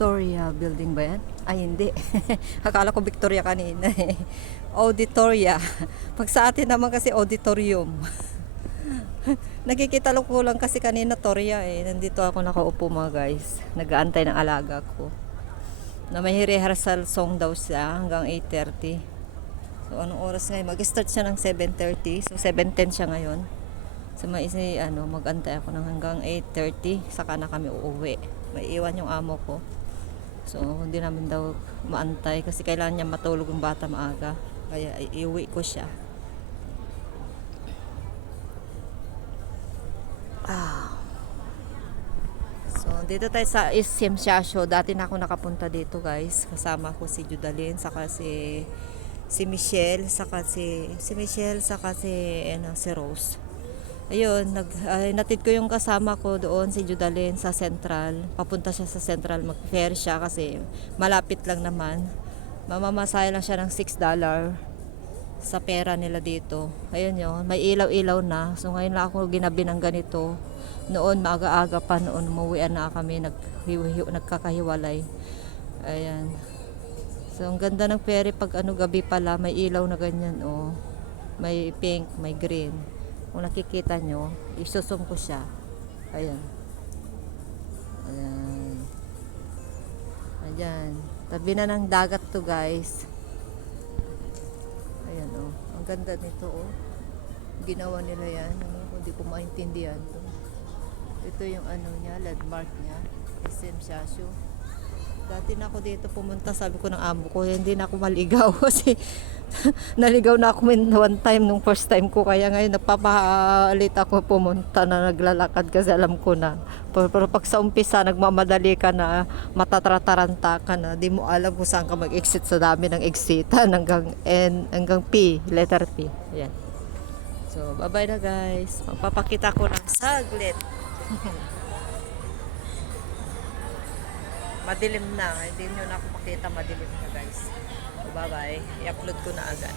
Victoria building ba yan? Ay, hindi. Akala ko Victoria kanina eh. Auditoria. Pag sa atin naman kasi auditorium. Nakikita ko lang kasi kanina Toria eh. Nandito ako nakaupo mga guys. Nag-aantay ng alaga ko. Na may rehearsal song daw siya hanggang 8:30. So anong oras ngayon? Mag-start siya ng 7:30. So 7:10 siya ngayon. So mag-antay ako ng hanggang 8:30. Saka na kami uuwi. May iwan yung amo ko. So hindi namin daw maantay kasi kailangan niya matulog yung bata maaga. Kaya iuwi ko siya. So dito tayo sa SM Siasio. Dati na ako nakapunta dito guys. Kasama ko si Judalyn saka si Michelle saka si Michelle saka si Rose. Ayun, natid ko yung kasama ko doon si Judalyn sa Central. Papunta siya sa Central, mag-fare siya kasi malapit lang naman. Mamamasaya lang siya ng $6 sa pera nila dito. Ayun yun, may ilaw-ilaw na. So ngayon lang ako ginabi ng ganito. Noon, maaga-aga pa noon, umuwian na kami, nagkakahiwalay. Ayan. So ang ganda ng ferry pag gabi pala, may ilaw na ganyan oh. May pink, may green. Kung nakikita nyo, isusum ko siya. Ayan. Ayan. Ayan. Tabi na ng dagat to guys. Ayan oh. Ang ganda nito oh. Ginawa nila yan. Hindi ko maintindihan to. Ito yung niya, landmark niya. SM Siasio. Dati na ako dito pumunta, sabi ko ng amo ko, hindi na ako maligaw kasi naligaw na ako one time nung first time ko. Kaya ngayon napapalit ako pumunta na naglalakad kasi alam ko na. Pero pag sa umpisa, nagmamadali ka na, matatrataranta ka na, di mo alam kung saan ka mag-exit sa dami ng exitan hanggang P, letter P. Ayan. So, bye-bye na guys. Magpapakita ko lang saglit. Madilim na. Hindi nyo na ako makita, madilim na guys. So, bye bye. I-upload ko na agad.